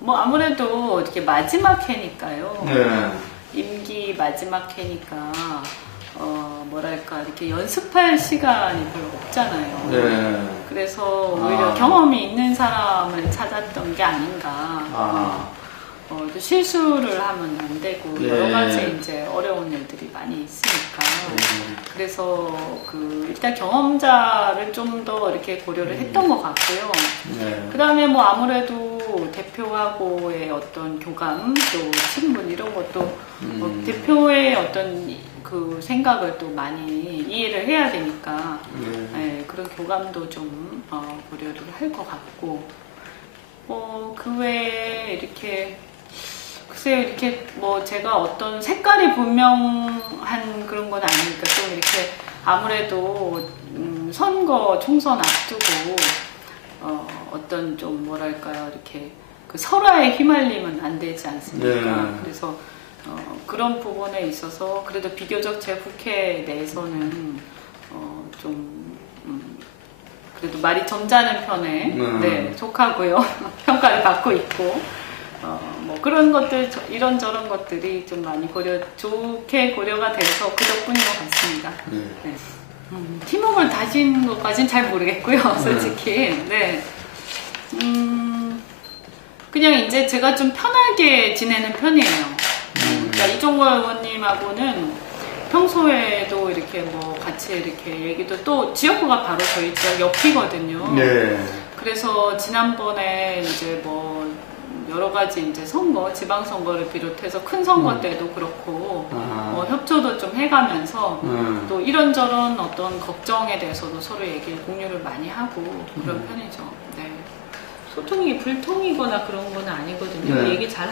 뭐 아무래도 이렇게 마지막 해니까요. 네. 임기 마지막 해니까 뭐랄까 이렇게 연습할 시간이 별로 없잖아요. 네. 그래서 오히려 경험이 있는 사람을 찾았던 게 아닌가. 또 실수를 하면 안 되고 여러 가지 이제 어려운 일들이 많이 있으니까. 그래서 일단 경험자를 좀 더 이렇게 고려를 했던 것 같고요. 그 다음에 뭐 아무래도 대표하고의 어떤 교감, 또 친분 이런 것도 대표의 어떤 그 생각을 또 많이 이해를 해야 되니까 그런 교감도 좀 고려를 할 것 같고, 그 외에 이렇게 글쎄요, 이렇게 뭐 제가 어떤 색깔이 분명한 그런 건 아니니까 좀 이렇게 아무래도 선거 총선 앞두고 어떤 좀 뭐랄까요, 이렇게 그 설화에 휘말리면 안 되지 않습니까? 그래서 그런 부분에 있어서 그래도 비교적 제 국회 내에서는 좀 그래도 말이 점잖은 편에 속하고요. 평가를 받고 있고 뭐 그런 것들 이런저런 것들이 좀 많이 좋게 고려가 돼서 그 덕분인 것 같습니다. 네. 팀워크를 다진 것까지는 잘 모르겠고요, 솔직히. 네. 그냥 이제 제가 좀 편하게 지내는 편이에요. 그러니까 이종걸 의원님하고는 평소에도 이렇게 뭐 같이 이렇게 얘기도 또 지역구가 바로 저희 지역 옆이거든요. 네. 그래서 지난번에 이제 뭐 여러 가지 이제 선거, 지방선거를 비롯해서 큰 선거 때도 그렇고 협조도 좀 해가면서 또 이런저런 어떤 걱정에 대해서도 서로 공유를 많이 하고 그런 편이죠. 네. 소통이 불통이거나 그런 건 아니거든요. 얘기 잘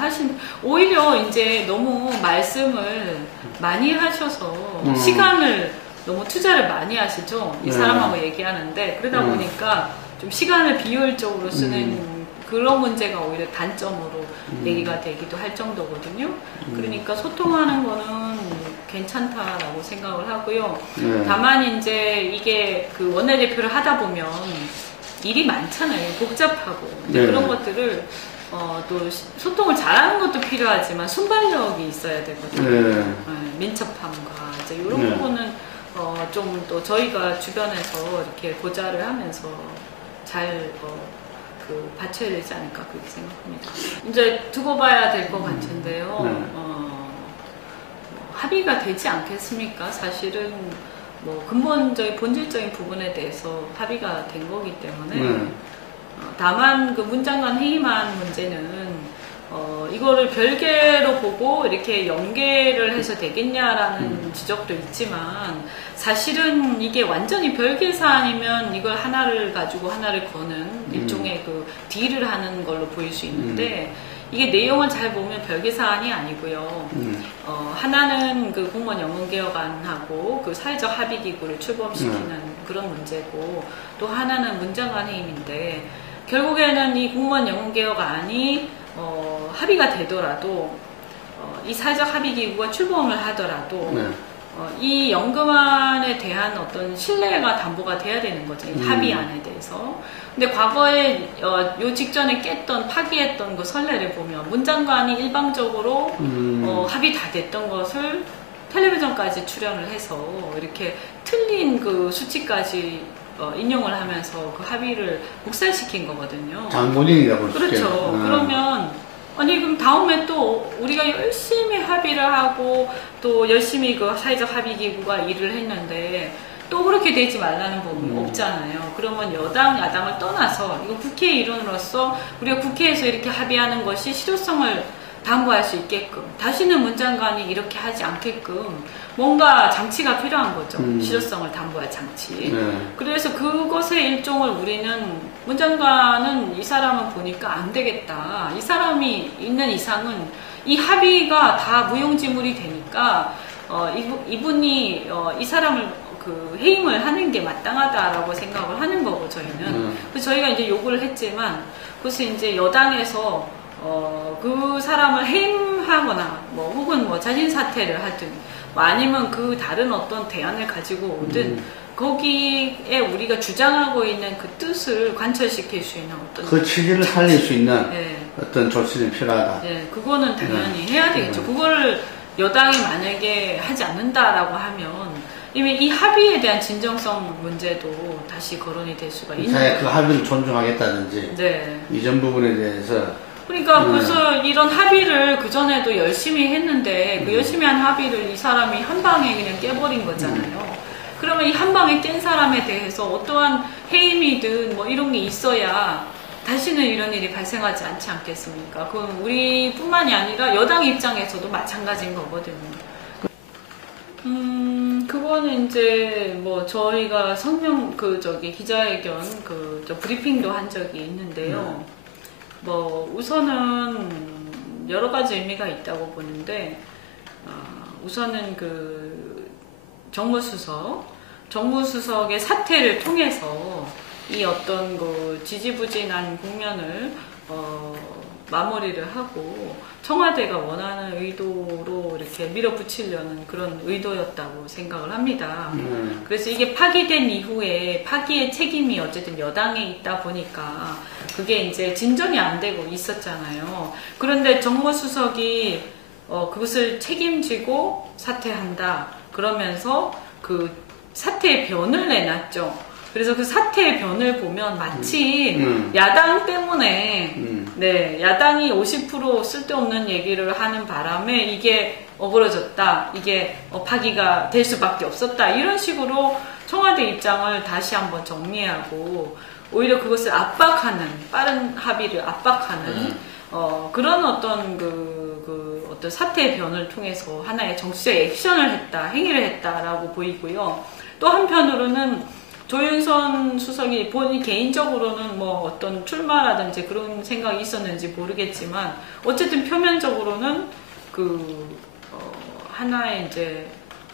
오히려 이제 너무 말씀을 많이 하셔서 시간을 너무 투자를 많이 하시죠. 이 사람하고 얘기하는데 그러다 보니까 좀 시간을 비효율적으로 쓰는 그런 문제가 오히려 단점으로 얘기가 되기도 할 정도거든요. 그러니까 소통하는 거는 괜찮다라고 생각을 하고요. 다만 이제 이게 그 원내대표를 하다 보면 일이 많잖아요. 복잡하고. 그런 것들을 또 소통을 잘하는 것도 필요하지만 순발력이 있어야 되거든요. 민첩함과 이제 이런 부분은 좀 또 저희가 주변에서 이렇게 고자를 하면서 잘 받쳐야 되지 않을까 그렇게 생각합니다. 이제 두고 봐야 될 것 같은데요. 합의가 되지 않겠습니까? 사실은 뭐 근본적인 본질적인 부분에 대해서 합의가 된 거기 때문에 다만 그 문장관 회의만 문제는 이거를 별개로 보고 이렇게 연계를 해서 되겠냐라는 지적도 있지만 사실은 이게 완전히 별개 사안이면 이걸 하나를 가지고 하나를 거는 일종의 그 딜을 하는 걸로 보일 수 있는데 이게 내용을 잘 보면 별개 사안이 아니고요. 하나는 그 공무원 연금개혁안하고 그 사회적 합의기구를 출범시키는 그런 문제고 또 하나는 문장관 해임인데 결국에는 이 공무원 연금개혁안이 합의가 되더라도 이 사회적 합의기구가 출범을 하더라도 이 연금안에 대한 어떤 신뢰가 담보가 돼야 되는 거죠. 이 합의안에 대해서. 근데 과거에 요 직전에 파기했던 그 선례를 보면 문장관이 일방적으로 합의 다 됐던 것을 텔레비전까지 출연을 해서 이렇게 틀린 그 수치까지 인용을 하면서 그 합의를 묵살시킨 거거든요. 장본인이라고 그렇죠. 그러면 아니 그럼 다음에 또 우리가 열심히 합의를 하고 또 열심히 그 사회적 합의기구가 일을 했는데 또 그렇게 되지 말라는 법은 없잖아요. 그러면 여당, 야당을 떠나서 이거 국회 일원으로서 우리가 국회에서 이렇게 합의하는 것이 실효성을 담보할 수 있게끔 다시는 문장관이 이렇게 하지 않게끔 뭔가 장치가 필요한 거죠. 실효성을 담보할 장치. 그래서 그것의 일종을 우리는 문장관은 이 사람을 보니까 안 되겠다. 이 사람이 있는 이상은 이 합의가 다 무용지물이 되니까 이분이 이 사람을 그 해임을 하는 게 마땅하다라고 생각을 하는 거고 저희는. 그래서 저희가 이제 요구를 했지만 그래서 이제 여당에서 그 사람을 해임하거나 뭐 혹은 뭐 자진 사퇴를 하든 뭐 아니면 그 다른 어떤 대안을 가지고 오든 거기에 우리가 주장하고 있는 그 뜻을 관철시킬 수 있는 어떤 그 취지를 살릴 수 있는 네. 어떤 조치는 필요하다. 네, 그거는 당연히 해야 되겠죠. 그거를 여당이 만약에 하지 않는다라고 하면 이미 이 합의에 대한 진정성 문제도 다시 거론이 될 수가 있는 거예요. 그 합의를 존중하겠다든지 네. 이전 부분에 대해서 그러니까 벌써 이런 합의를 그전에도 열심히 했는데 그 열심히 한 합의를 이 사람이 한 방에 그냥 깨버린 거잖아요. 그러면 이 한 방에 깬 사람에 대해서 어떠한 해임이든 뭐 이런 게 있어야 다시는 이런 일이 발생하지 않지 않겠습니까? 그건 우리뿐만이 아니라 여당 입장에서도 마찬가지인 거거든요. 그거는 이제 뭐 저희가 기자회견 브리핑도 한 적이 있는데요. 뭐 우선은 여러 가지 의미가 있다고 보는데 우선은 그 정무수석의 사퇴를 통해서 이 어떤 그 지지부진한 국면을 마무리를 하고 청와대가 원하는 의도로 이렇게 밀어붙이려는 그런 의도였다고 생각을 합니다. 그래서 이게 파기된 이후에 파기의 책임이 어쨌든 여당에 있다 보니까 그게 이제 진전이 안 되고 있었잖아요. 그런데 정무수석이 그것을 책임지고 사퇴한다. 그러면서 그 사퇴의 변을 내놨죠. 그래서 그 사태의 변을 보면 마치 야당 때문에 네, 야당이 50% 쓸데없는 얘기를 하는 바람에 이게 어그러졌다. 이게 파기가 될 수밖에 없었다. 이런 식으로 청와대 입장을 다시 한번 정리하고 오히려 그것을 압박하는 빠른 합의를 압박하는 그런 어떤 어떤 사태의 변을 통해서 하나의 정치적 액션을 했다. 행위를 했다라고 보이고요. 또 한편으로는 조윤선 수석이 본인 개인적으로는 뭐 어떤 출마라든지 그런 생각이 있었는지 모르겠지만 어쨌든 표면적으로는 하나의 이제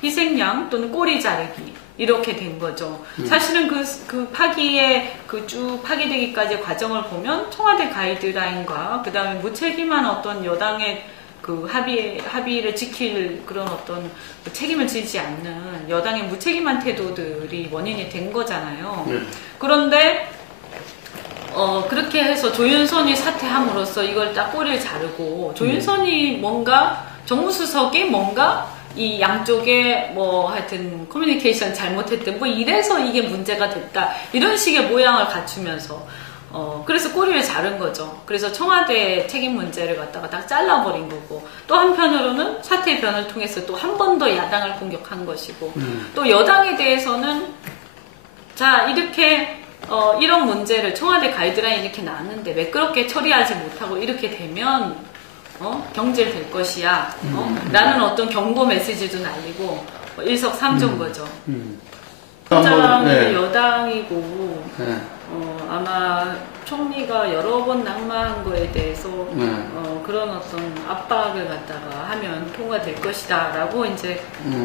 희생양 또는 꼬리 자르기 이렇게 된 거죠. 사실은 그 파기의 쭉 파기되기까지의 과정을 보면 청와대 가이드라인과 그 다음에 무책임한 어떤 여당의 그 합의를 지킬 그런 어떤 책임을 지지 않는 여당의 무책임한 태도들이 원인이 된 거잖아요. 그런데 그렇게 해서 조윤선이 사퇴함으로써 이걸 딱 꼬리를 자르고 조윤선이 정무수석이 이 양쪽에 뭐 하여튼 커뮤니케이션 잘못했든 뭐 이래서 이게 문제가 됐다 이런 식의 모양을 갖추면서 그래서 꼬리를 자른 거죠. 그래서 청와대 책임 문제를 갖다가 딱 잘라버린 거고 또 한편으로는 사태의 변을 통해서 또 한 번 더 야당을 공격한 것이고 또 여당에 대해서는 자 이렇게 이런 문제를 청와대 가이드라인 이렇게 나왔는데 매끄럽게 처리하지 못하고 이렇게 되면 경질될 것이야 라는 어떤 경고 메시지도 날리고 일석삼조인 거죠. 혼자는 네. 여당이고 네. 아마 총리가 여러 번 낙마한 거에 대해서 그런 어떤 압박을 갖다가 하면 통과될 것이다 라고 이제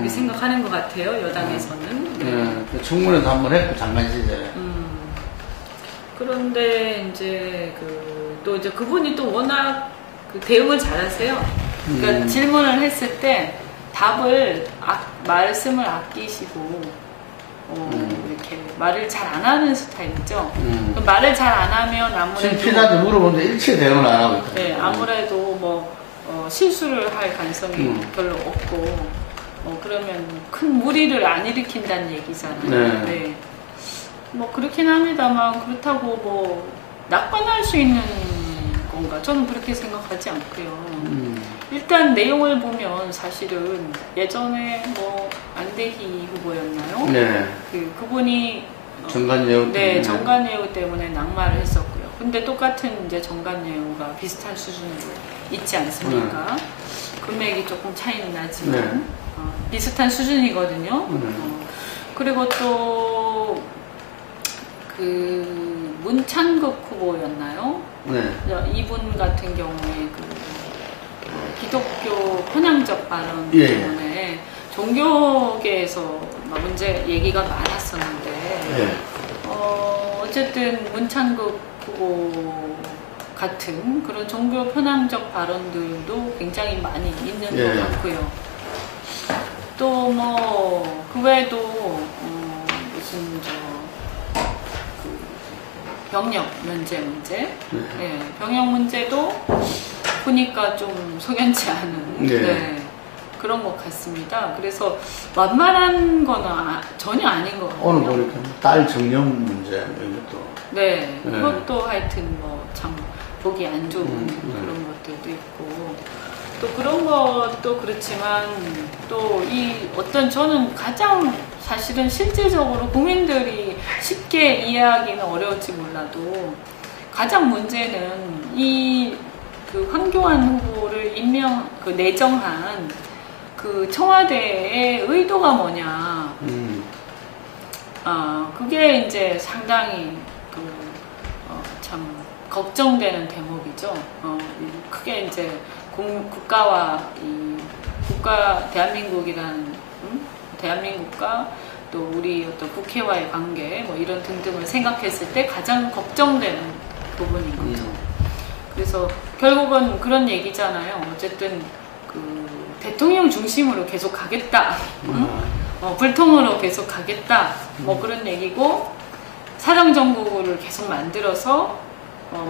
생각하는 것 같아요. 여당에서는. 네. 청문회도 한번 했고 장관 시절에. 그런데 이제 또 이제 그분이 또 워낙 대응을 잘하세요. 그러니까 질문을 했을 때 말씀을 아끼시고 이렇게 말을 잘 안 하는 스타일이죠. 말을 잘 안 하면 아무래도 피자도 물어보는데 일체 대응을 안 하고 있다. 네, 아무래도 뭐 실수를 할 가능성이 별로 없고 그러면 큰 무리를 안 일으킨다는 얘기잖아요. 네. 뭐 그렇긴 합니다만 그렇다고 뭐 낙관할 수 있는 건가? 저는 그렇게 생각하지 않고요. 일단 내용을 보면 사실은 예전에 뭐 안대희 후보였나요? 네. 그분이 정관예우 때문에. 네, 정관예우 때문에 낙마를 했었고요. 근데 똑같은 이제 정관예우가 비슷한 수준으로 있지 않습니까? 금액이 조금 차이는 나지만 비슷한 수준이거든요. 그리고 또 문창극 후보였나요? 네. 이분 같은 경우에 기독교 편향적 발언 때문에 종교계에서 문제 얘기가 많았었는데 어쨌든 문창극 후보 같은 그런 종교 편향적 발언들도 굉장히 많이 있는 것 같고요. 또 뭐 그 외에도 무슨 병역 면제 문제, 네, 병역 문제도 보니까 좀 석연치 않은 네, 그런 것 같습니다. 그래서 완만한 거는 전혀 아닌 것 같아요. 오늘 보니까 딸 정년 문제 이런 것도 네, 그것도 하여튼 뭐 참 보기 안 좋은 그런 것들도 있고 또 그런 것도 그렇지만 또 이 어떤 저는 가장 사실은 실질적으로 국민들이 쉽게 이해하기는 어려울지 몰라도 가장 문제는 이 그 황교안 후보를 내정한 그 청와대의 의도가 뭐냐. 그게 이제 상당히 참 걱정되는 대목이죠. 크게 이제 국가와 대한민국이라는 대한민국과 또 우리 어떤 국회와의 관계 뭐 이런 등등을 생각했을 때 가장 걱정되는 부분인 거죠. 그래서 결국은 그런 얘기잖아요. 어쨌든 그 대통령 중심으로 계속 가겠다. 불통으로 계속 가겠다. 뭐 그런 얘기고 사정정국을 계속 만들어서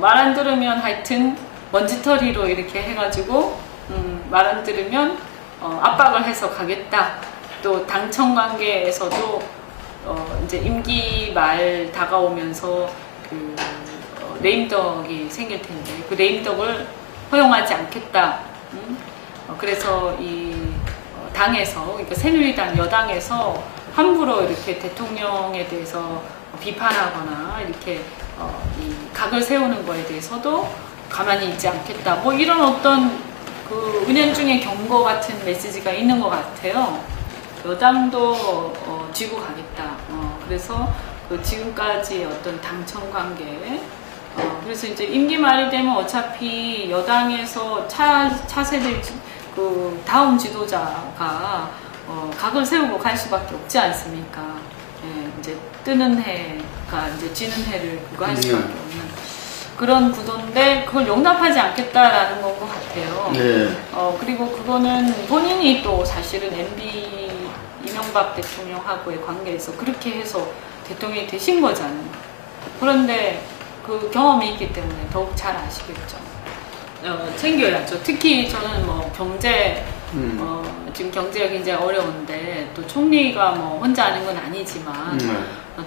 말 안 들으면 하여튼 먼지털이로 이렇게 해가지고 말 안 들으면 압박을 해서 가겠다. 또 당청 관계에서도 이제 임기 말 다가오면서 그 레임덕이 생길 텐데 그 레임덕을 허용하지 않겠다. 그래서 이 당에서 그러니까 새누리당 여당에서 함부로 이렇게 대통령에 대해서 비판하거나 이렇게 이 각을 세우는 거에 대해서도 가만히 있지 않겠다. 뭐 이런 어떤 그 은연중에 경고 같은 메시지가 있는 것 같아요. 여당도 쥐고 가겠다. 그래서 그 지금까지 어떤 당청 관계 그래서 이제 임기 말이 되면 어차피 여당에서 차세대 그 다음 지도자가 각을 세우고 갈 수밖에 없지 않습니까? 예, 이제 뜨는 해가 이제 지는 해를 그거 할 수밖에 없는 그런 구도인데 그걸 용납하지 않겠다라는 건 것 같아요. 네. 그리고 그거는 본인이 또 사실은 MB 이명박 대통령하고의 관계에서 그렇게 해서 대통령이 되신 거잖아요. 그런데 그 경험이 있기 때문에 더욱 잘 아시겠죠. 챙겨야죠. 특히 저는 뭐 경제, 지금 경제가 굉장히 어려운데 또 총리가 뭐 혼자 하는 건 아니지만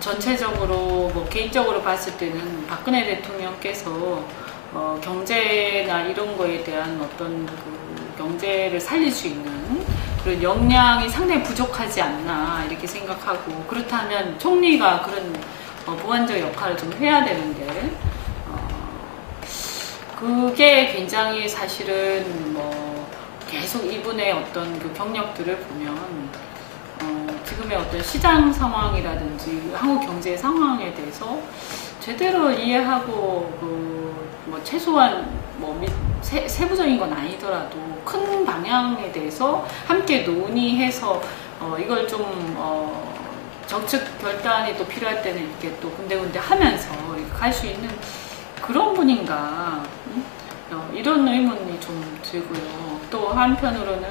전체적으로 뭐 개인적으로 봤을 때는 박근혜 대통령께서 경제나 이런 거에 대한 어떤 그 경제를 살릴 수 있는 그런 역량이 상당히 부족하지 않나 이렇게 생각하고 그렇다면 총리가 그런 보완적 역할을 좀 해야 되는데 그게 굉장히 사실은 뭐 계속 이분의 어떤 그 경력들을 보면 지금의 어떤 시장 상황이라든지 한국 경제 상황에 대해서 제대로 이해하고 뭐 최소한 뭐 세부적인 건 아니더라도 큰 방향에 대해서 함께 논의해서 이걸 좀 정책 결단이 또 필요할 때는 이렇게 또 군데군데 하면서 갈 수 있는 그런 분인가 이런 의문이 좀 들고요. 또 한편으로는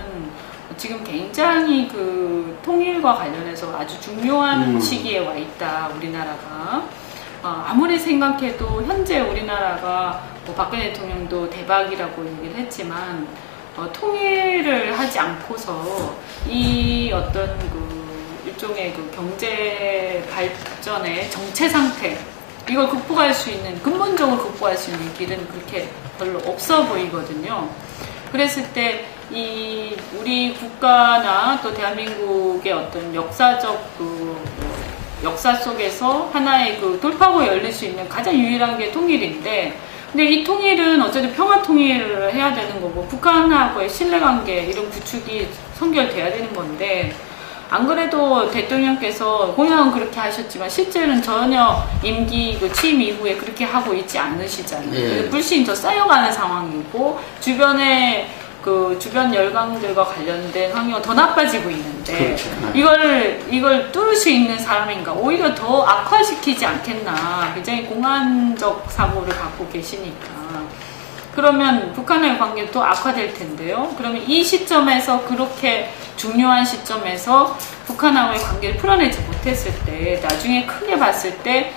지금 굉장히 그 통일과 관련해서 아주 중요한 시기에 와 있다 우리나라가. 아무리 생각해도 현재 우리나라가 뭐 박근혜 대통령도 대박이라고 얘기를 했지만 통일을 하지 않고서 이 어떤 그 일종의 그 경제 발전의 정체 상태 이걸 극복할 수 있는 근본적으로 극복할 수 있는 길은 그렇게 별로 없어 보이거든요. 그랬을 때 이 우리 국가나 또 대한민국의 어떤 역사적 역사 속에서 하나의 그 돌파구가 열릴 수 있는 가장 유일한 게 통일인데 근데 이 통일은 어쨌든 평화 통일을 해야 되는 거고 북한하고의 신뢰관계 이런 구축이 선결돼야 되는 건데 안 그래도 대통령께서 공약은 그렇게 하셨지만 실제는 전혀 임기 취임 이후에 그렇게 하고 있지 않으시잖아요. 예. 물씬 더 쌓여가는 상황이고 주변에 그 주변 열강들과 관련된 환경이 더 나빠지고 있는데 그렇죠. 이걸 뚫을 수 있는 사람인가 오히려 더 악화시키지 않겠나 굉장히 공안적 사고를 갖고 계시니까 그러면 북한과의 관계도 더 악화될 텐데요. 그러면 이 시점에서 그렇게 중요한 시점에서 북한하고의 관계를 풀어내지 못했을 때 나중에 크게 봤을 때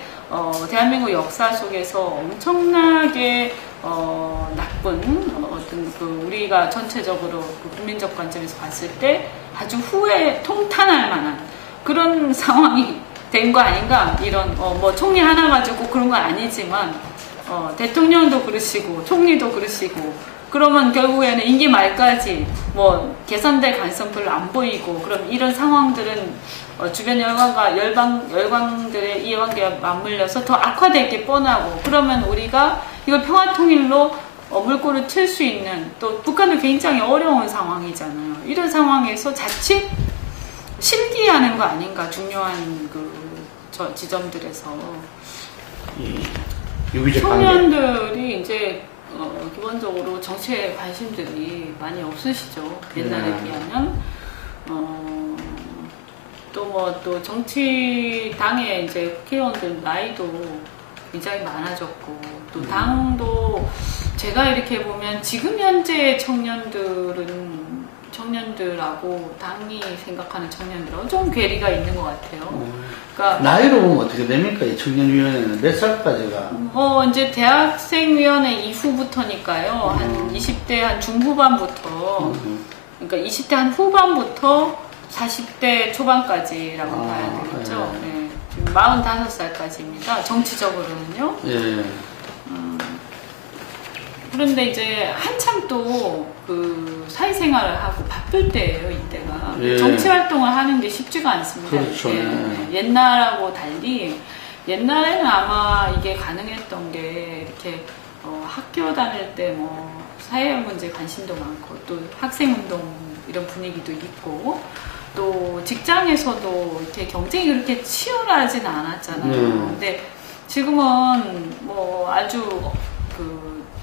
대한민국 역사 속에서 엄청나게 나쁜 어떤 우리가 전체적으로 국민적 관점에서 봤을 때 아주 후회 통탄할 만한 그런 상황이 된 거 아닌가, 이런 뭐 총리 하나 가지고 그런 건 아니지만 대통령도 그러시고 총리도 그러시고, 그러면 결국에는 임기 말까지 뭐 개선될 가능성 별로 안 보이고, 그럼 이런 상황들은 주변 열강들의 이해관계와 맞물려서 더 악화될 게 뻔하고, 그러면 우리가 이걸 평화통일로 물꼬를 틀 수 있는, 또 북한도 굉장히 어려운 상황이잖아요. 이런 상황에서 자칫 실기하는 거 아닌가, 중요한 지점들에서. 청년들이 이제 기본적으로 정치에 관심들이 많이 없으시죠. 옛날에 비하면. 또 정치당의 이제 국회의원들 나이도 굉장히 많아졌고, 또 당도 제가 이렇게 보면 지금 현재 청년들하고 당이 생각하는 청년들하고 좀 괴리가 있는 것 같아요. 그러니까 나이로 보면 어떻게 됩니까? 이 청년위원회는 몇 살까지가? 이제 대학생위원회 이후부터니까요. 한 20대 한 중후반부터, 그러니까 20대 한 후반부터 40대 초반까지라고 봐야 되겠죠. 예. 네. 지금 45살까지입니다. 정치적으로는요. 예. 그런데 이제 한참 또 사회생활을 하고 바쁠 때예요, 이때가. 예. 정치 활동을 하는 게 쉽지가 않습니다. 그렇죠. 예. 옛날하고 달리, 옛날에는 아마 이게 가능했던 게 이렇게 학교 다닐 때 뭐 사회 문제 관심도 많고, 또 학생운동 이런 분위기도 있고, 또 직장에서도 이렇게 경쟁이 그렇게 치열하진 않았잖아요. 근데 지금은 뭐 아주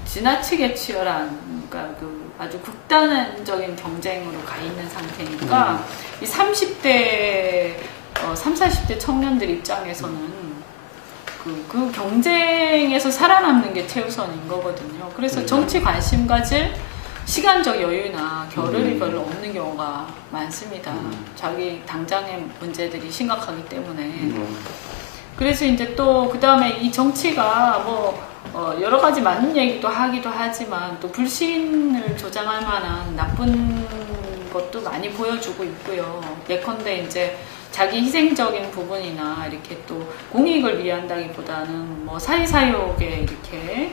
지나치게 치열한, 그러니까 아주 극단적인 경쟁으로 가 있는 상태니까 이 30대, 40대 청년들 입장에서는 그 경쟁에서 살아남는 게 최우선인 거거든요. 그래서 정치 관심 가질 시간적 여유나 겨를이 별로 없는 경우가 많습니다. 자기 당장의 문제들이 심각하기 때문에. 그래서 이제 또 그 다음에 이 정치가 뭐 여러 가지 맞는 얘기도 하기도 하지만, 또 불신을 조장할 만한 나쁜 것도 많이 보여주고 있고요. 예컨대 이제 자기 희생적인 부분이나 이렇게 또 공익을 위한다기보다는 뭐 사리사욕에 이렇게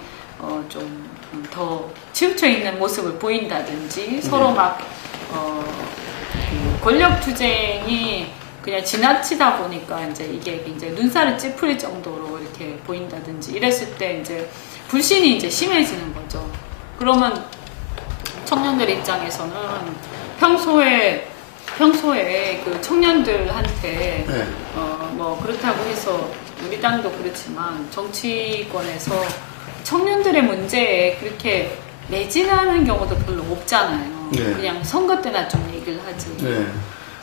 좀 더 치우쳐 있는 모습을 보인다든지, 서로 막 권력 투쟁이 그냥 지나치다 보니까 이제 이게 굉장히 눈살을 찌푸릴 정도로 이렇게 보인다든지 이랬을 때 이제 불신이 이제 심해지는 거죠. 그러면 청년들 입장에서는 평소에 그 청년들한테 뭐 그렇다고 해서 우리 당도 그렇지만 정치권에서 청년들의 문제에 그렇게 매진하는 경우도 별로 없잖아요. 그냥 선거 때나 좀 얘기를 하지.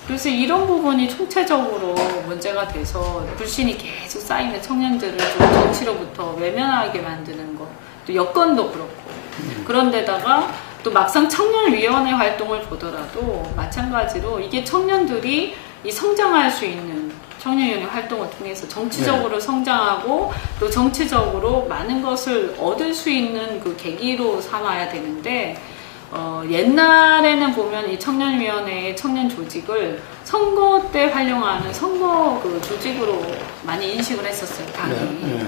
그래서 이런 부분이 총체적으로 문제가 돼서 불신이 계속 쌓이는 청년들을 좀 정치로부터 외면하게 만드는 것, 또 여건도 그렇고, 그런데다가 또 막상 청년위원회 활동을 보더라도 마찬가지로 이게 청년들이 이 성장할 수 있는 청년위원회 활동을 통해서 정치적으로 성장하고 또 정치적으로 많은 것을 얻을 수 있는 그 계기로 삼아야 되는데, 옛날에는 보면 이 청년위원회의 청년 조직을 선거 때 활용하는 선거 조직으로 많이 인식을 했었어요, 당이.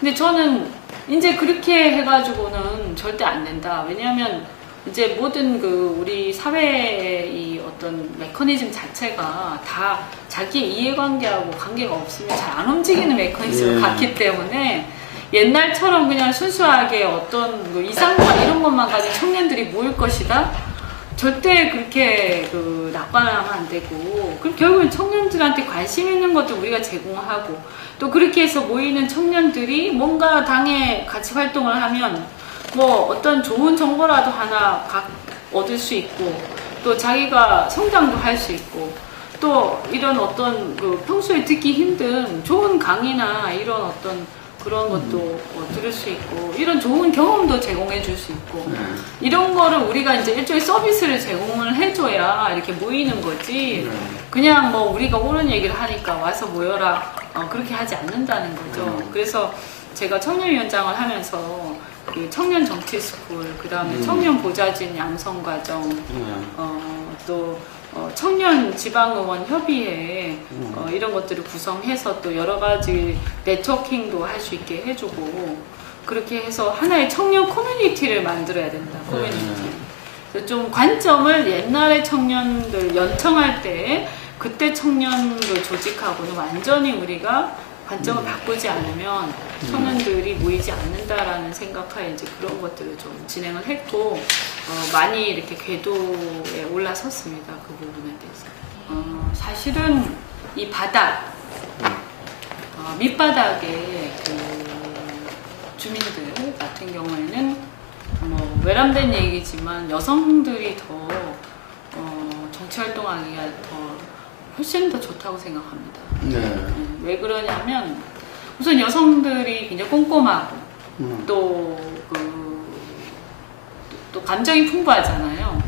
근데 저는 이제 그렇게 해가지고는 절대 안 된다. 왜냐하면 이제 모든 우리 사회의 이 어떤 메커니즘 자체가 다 자기의 이해관계하고 관계가 없으면 잘 안 움직이는 메커니즘을 갖기 때문에, 옛날처럼 그냥 순수하게 어떤 이상과 이런 것만 가지고 청년들이 모일 것이다? 절대 그렇게 낙관하면 안 되고, 그럼 결국은 청년들한테 관심 있는 것도 우리가 제공하고, 또 그렇게 해서 모이는 청년들이 뭔가 당에 같이 활동을 하면 뭐 어떤 좋은 정보라도 하나 얻을 수 있고, 또 자기가 성장도 할 수 있고, 또 이런 어떤 평소에 듣기 힘든 좋은 강의나 이런 어떤 그런 것도 들을 수 있고 이런 좋은 경험도 제공해 줄 수 있고 이런 거를 우리가 이제 일종의 서비스를 제공을 해줘야 이렇게 모이는 거지 그냥 뭐 우리가 옳은 얘기를 하니까 와서 모여라 그렇게 하지 않는다는 거죠. 그래서 제가 청년위원장을 하면서 그 청년 정치 스쿨, 그 다음에 청년 보좌진 양성 과정, 또 청년 지방의원 협의회 이런 것들을 구성해서 또 여러 가지 네트워킹도 할 수 있게 해주고 그렇게 해서 하나의 청년 커뮤니티를 만들어야 된다. 커뮤니티. 그래서 좀 관점을 옛날에 청년들 연청할 때 그때 청년들 조직하고는 완전히 우리가 관점을 바꾸지 않으면 청년들이 모이지 않는다라는 생각하에 이제 그런 것들을 좀 진행을 했고 많이 이렇게 궤도에 올라섰습니다. 그 부분에 대해서. 사실은 이 바닥 밑바닥에 그 주민들 같은 경우에는 뭐 외람된 얘기지만 여성들이 더 정치활동하기가 훨씬 더 좋다고 생각합니다. 왜 그러냐면 우선 여성들이 굉장히 꼼꼼하고 또 감정이 풍부하잖아요.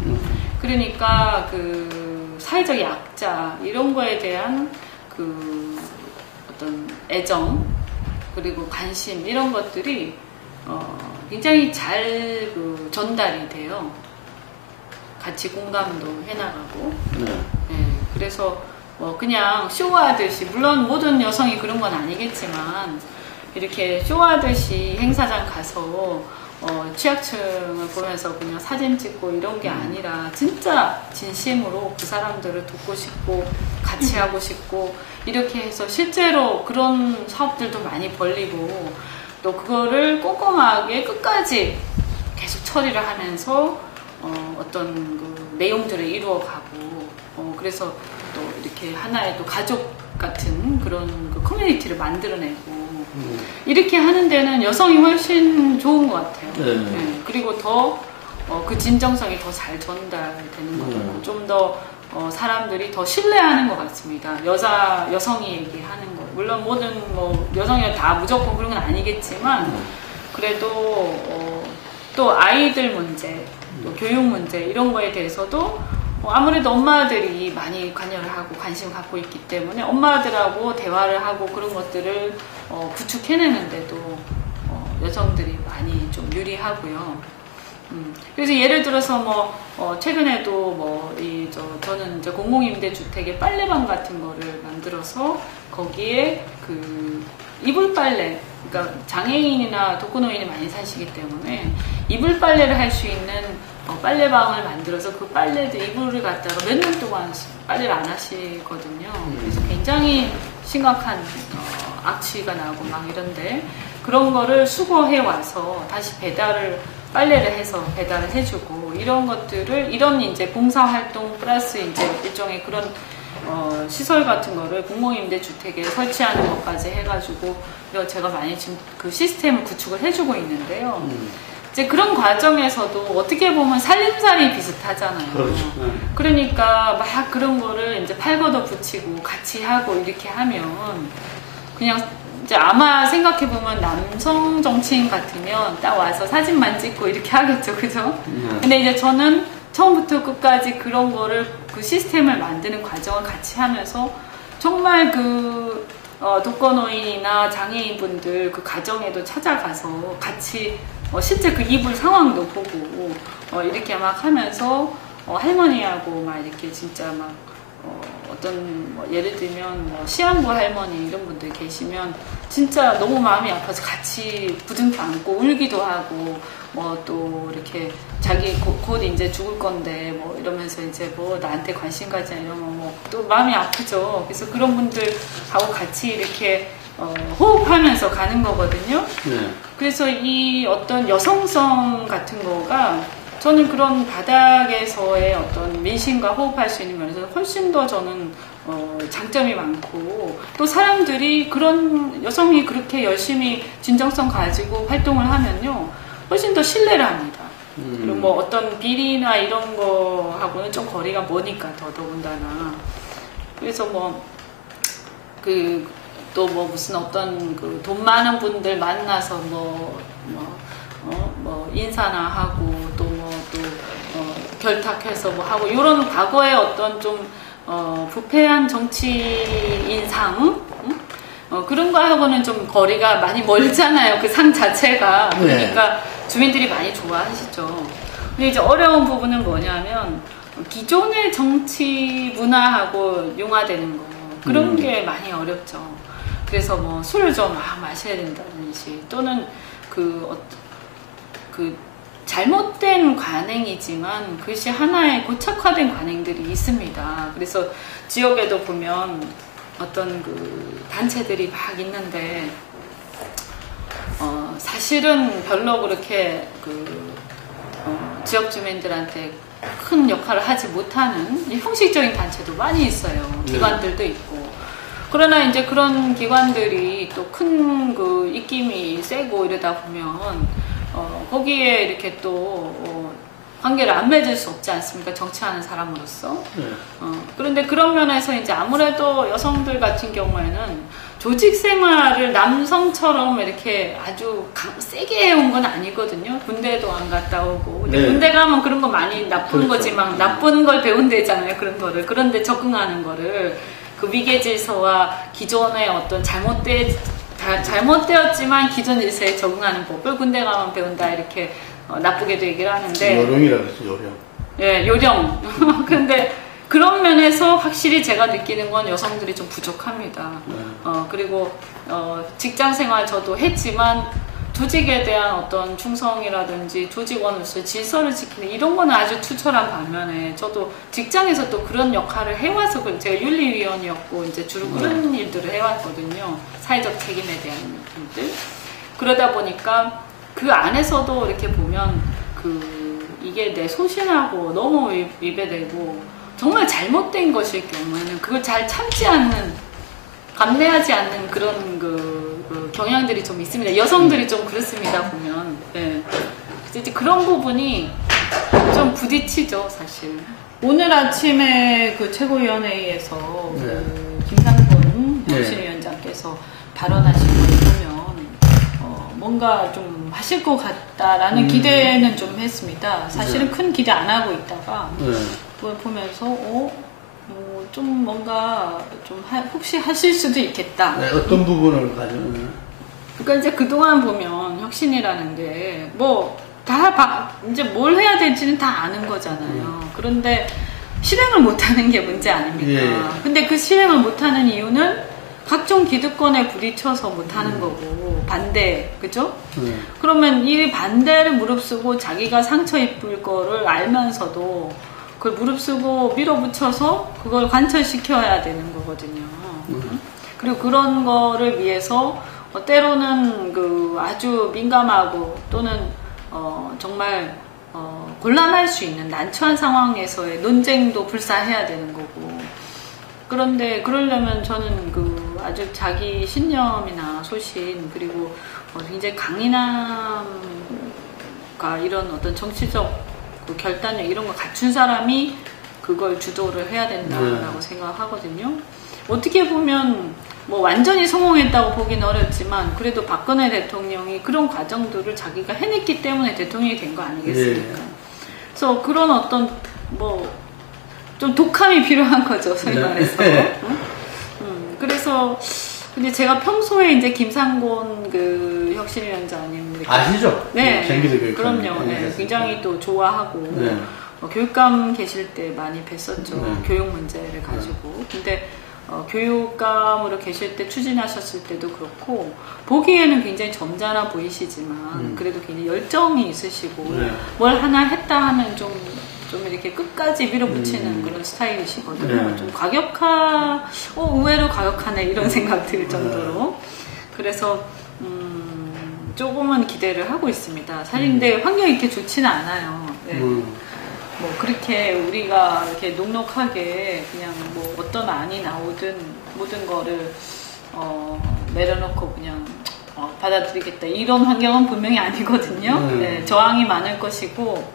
그러니까 그 사회적 약자 이런 거에 대한 그 어떤 애정 그리고 관심 이런 것들이 굉장히 잘 그 전달이 돼요. 같이 공감도 해나가고. 그래서 그냥 쇼하듯이 물론 모든 여성이 그런 건 아니겠지만 이렇게 쇼하듯이 행사장 가서 취약층을 보면서 그냥 사진 찍고 이런 게 아니라 진짜 진심으로 그 사람들을 돕고 싶고 같이 하고 싶고 이렇게 해서 실제로 그런 사업들도 많이 벌리고 또 그거를 꼼꼼하게 끝까지 계속 처리를 하면서 어떤 그 내용들을 이루어가고 그래서 또 이렇게 하나의 또 가족 같은 그런 그 커뮤니티를 만들어내고 이렇게 하는 데는 여성이 훨씬 좋은 것 같아요. 그리고 더 그 진정성이 더 잘 전달되는 거고 좀 더 사람들이 더 신뢰하는 것 같습니다. 여성이 얘기하는 거 물론 모든 뭐 여성이 다 무조건 그런 건 아니겠지만 그래도 또 아이들 문제 또 교육 문제 이런 거에 대해서도 아무래도 엄마들이 많이 관여를 하고 관심을 갖고 있기 때문에 엄마들하고 대화를 하고 그런 것들을 구축해내는데도 여성들이 많이 좀 유리하고요. 그래서 예를 들어서 최근에도 저는 이제 공공임대주택에 빨래방 같은 거를 만들어서 거기에 그 이불 빨래 그러니까 장애인이나 독거노인이 많이 사시기 때문에 이불 빨래를 할 수 있는 빨래방을 만들어서 그 빨래들 이불을 갖다가 몇 년 동안 빨래를 안 하시거든요. 그래서 굉장히 심각한 악취가 나고 막 이런데 그런 거를 수거해 와서 다시 빨래를 해서 배달을 해주고 이런 것들을 이런 이제 봉사활동 플러스 이제 일종의 그런 시설 같은 거를 공공임대주택에 설치하는 것까지 해가지고 제가 많이 지금 그 시스템을 구축을 해주고 있는데요. 이제 그런 과정에서도 어떻게 보면 살림살이 비슷하잖아요. 그렇죠. 그러니까 막 그런 거를 이제 팔 걷어 붙이고 같이 하고 이렇게 하면 그냥 이제 아마 생각해보면 남성 정치인 같으면 딱 와서 사진만 찍고 이렇게 하겠죠. 그죠? 근데 이제 저는 처음부터 끝까지 그런 거를 그 시스템을 만드는 과정을 같이 하면서 정말 그 독거노인이나 장애인분들 그 가정에도 찾아가서 같이 실제 그 이불 상황도 보고 이렇게 막 하면서 할머니하고 막 이렇게 진짜 막 어떤 예를 들면 시한부 할머니 이런 분들 계시면 진짜 너무 마음이 아파서 같이 부둥켜 안고 울기도 하고 또 이렇게 자기 곧 이제 죽을 건데 이러면서 이제 나한테 관심 가지 이러면 또 마음이 아프죠. 그래서 그런 분들하고 같이 이렇게 호흡하면서 가는 거거든요. 그래서 이 어떤 여성성 같은 거가 저는 그런 바닥에서의 어떤 민심과 호흡할 수 있는 면에서 훨씬 더 저는 장점이 많고 또 사람들이 그런 여성이 그렇게 열심히 진정성 가지고 활동을 하면요 훨씬 더 신뢰를 합니다. 그리고 어떤 비리나 이런 거하고는 좀 거리가 머니까 더더군다나 그래서 또 뭐 무슨 어떤 그 돈 많은 분들 만나서 인사나 하고 또 결탁해서 뭐 하고 이런 과거의 어떤 좀 부패한 정치인상 그런 거하고는 좀 거리가 많이 멀잖아요. 그 상 자체가. 그러니까 주민들이 많이 좋아하시죠. 근데 이제 어려운 부분은 뭐냐면 기존의 정치 문화하고 융화되는 거 그런 게 많이 어렵죠. 그래서 뭐 술을 좀 마셔야 된다든지 또는 그 잘못된 관행이지만 그것이 하나의 고착화된 관행들이 있습니다. 그래서 지역에도 보면 어떤 그 단체들이 막 있는데 사실은 별로 그렇게 지역 주민들한테 큰 역할을 하지 못하는 형식적인 단체도 많이 있어요. 기관들도 있고. 그러나 이제 그런 기관들이 또 큰 그 입김이 세고 이러다 보면 거기에 이렇게 또 관계를 안 맺을 수 없지 않습니까? 정치하는 사람으로서. 그런데 그런 면에서 이제 아무래도 여성들 같은 경우에는 조직 생활을 남성처럼 이렇게 아주 세게 해온 건 아니거든요. 군대도 안 갔다 오고. 근데 군대 가면 그런 거 많이 나쁜 거지만 나쁜 걸 배운대잖아요. 그런 거를. 그런데 적응하는 거를 그 위계 질서와 기존의 어떤 잘못되었지만 기존 질서에 적응하는 법을 군대 가면 배운다 이렇게 나쁘게도 얘기를 하는데 요령이라고 했어. 요령. 예, 요령. 근데 그런 면에서 확실히 제가 느끼는 건 여성들이 좀 부족합니다. 그리고 직장 생활 저도 했지만 조직에 대한 어떤 충성이라든지 조직원으로서 질서를 지키는 이런 거는 아주 투철한 반면에 저도 직장에서 또 그런 역할을 해와서 제가 윤리위원이었고 이제 주로 그런 일들을 해왔거든요. 사회적 책임에 대한 일들. 그러다 보니까 그 안에서도 이렇게 보면 이게 내 소신하고 너무 위배되고 정말 잘못된 것일 경우에는 그걸 잘 참지 않는, 감내하지 않는 그런 경향들이 좀 있습니다. 여성들이 좀 그렇습니다, 보면. 네. 이제 그런 부분이 좀 부딪히죠, 사실. 오늘 아침에 그 최고위원회의에서 김상곤 정신위원장께서 발언하신 걸 보면 뭔가 좀 하실 것 같다라는 기대는 좀 했습니다. 사실은 큰 기대 안 하고 있다가 그걸 보면서 좀 뭔가 좀 혹시 하실 수도 있겠다. 네, 어떤 부분을 가지고? 그러니까 이제 그동안 보면 혁신이라는 게 이제 뭘 해야 될지는 다 아는 거잖아요. 그런데 실행을 못하는 게 문제 아닙니까? 근데 그 실행을 못하는 이유는 각종 기득권에 부딪혀서 못하는 거고 반대, 그죠? 그러면 이 반대를 무릅쓰고 자기가 상처 입을 거를 알면서도 그걸 무릅쓰고 밀어붙여서 그걸 관철시켜야 되는 거거든요. 그리고 그런 거를 위해서 때로는 아주 민감하고 또는 정말 곤란할 수 있는 난처한 상황에서의 논쟁도 불사해야 되는 거고. 그런데 그러려면 저는 아주 자기 신념이나 소신 그리고 굉장히 강인함과 이런 어떤 정치적 결단력 이런 거 갖춘 사람이 그걸 주도를 해야 된다라고 생각하거든요. 어떻게 보면 완전히 성공했다고 보기는 어렵지만 그래도 박근혜 대통령이 그런 과정들을 자기가 해냈기 때문에 대통령이 된 거 아니겠습니까? 그래서 그런 어떤 좀 독함이 필요한 거죠, 소위 말해서. 그래서 근데 제가 평소에 이제 김상곤 혁신위원장님 아시죠? 네, 정기도 교육감. 그럼요. 네, 굉장히 또 좋아하고 교육감 계실 때 많이 뵀었죠. 교육 문제를 가지고. 근데 교육감으로 계실 때 추진하셨을 때도 그렇고 보기에는 굉장히 점잖아 보이시지만 그래도 굉장히 열정이 있으시고 뭘 하나 했다 하면 좀 이렇게 끝까지 밀어붙이는 그런 스타일이시거든요. 좀 의외로 과격하네 이런 생각 들 정도로. 그래서 조금은 기대를 하고 있습니다. 사실 근데 환경이 이렇게 좋지는 않아요. 네. 그렇게 우리가 이렇게 녹록하게 그냥 어떤 안이 나오든 모든 거를 내려놓고 그냥 받아들이겠다 이런 환경은 분명히 아니거든요. 네, 저항이 많을 것이고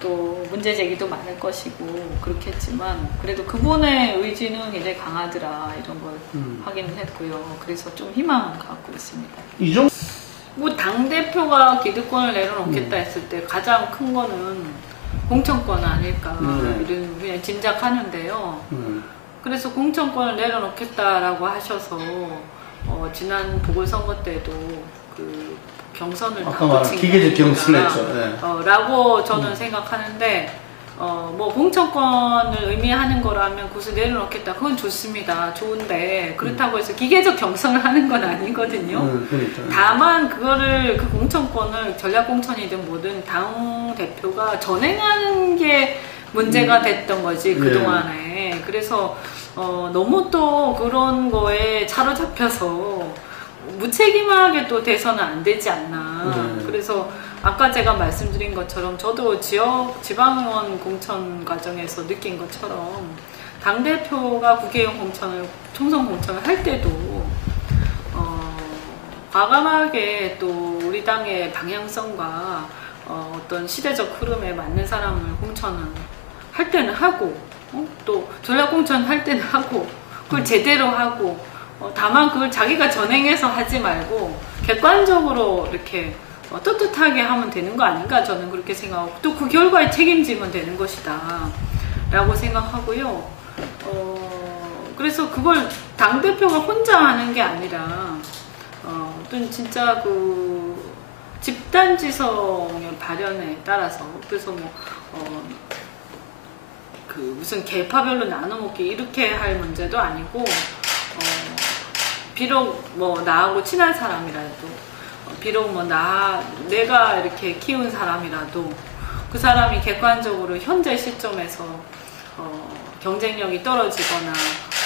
또 문제 제기도 많을 것이고 그렇겠지만 그래도 그분의 의지는 굉장히 강하더라 이런 걸 확인을 했고요. 그래서 좀 희망을 갖고 있습니다. 뭐 당대표가 기득권을 내려놓겠다 했을 때 가장 큰 거는 공천권 아닐까 이런 그냥 짐작하는데요. 그래서 공천권을 내려놓겠다라고 하셔서 지난 보궐선거 때도 그 경선을 아까 말한 기계적 경선했죠. 네. 라고 저는 생각하는데 뭐 공천권을 의미하는 거라면 그것을 내려놓겠다 그건 좋습니다. 좋은데 그렇다고 해서 기계적 경선을 하는 건 아니거든요. 그러니까. 다만 그거를 그 공천권을 전략공천이든 뭐든 당 대표가 전행하는 게 문제가 됐던 거지 그동안에. 그래서 너무 또 그런 거에 사로잡혀서 무책임하게 또 돼서는 안 되지 않나. 그래서 아까 제가 말씀드린 것처럼 저도 지방의원 공천 과정에서 느낀 것처럼 당대표가 국회의원 공천을, 총선 공천을 할 때도 과감하게 또 우리 당의 방향성과 어떤 시대적 흐름에 맞는 사람을 공천을 할 때는 하고 또 전략공천 할 때는 하고 그걸 제대로 하고 다만 그걸 자기가 전행해서 하지 말고 객관적으로 이렇게 떳떳하게 하면 되는 거 아닌가 저는 그렇게 생각하고 또 그 결과에 책임지면 되는 것이다 라고 생각하고요. 그래서 그걸 당대표가 혼자 하는 게 아니라 어떤 진짜 그 집단지성의 발현에 따라서 그래서 그 무슨 계파별로 나눠먹기 이렇게 할 문제도 아니고 비록 뭐 나하고 친한 사람이라도 비록 뭐 내가 이렇게 키운 사람이라도 그 사람이 객관적으로 현재 시점에서 경쟁력이 떨어지거나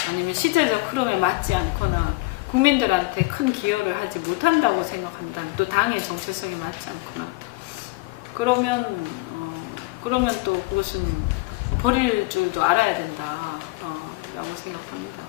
아니면 시대적 흐름에 맞지 않거나 국민들한테 큰 기여를 하지 못한다고 생각한다. 또 당의 정체성에 맞지 않거나 그러면 또 그것은 버릴 줄도 알아야 된다 라고 생각합니다.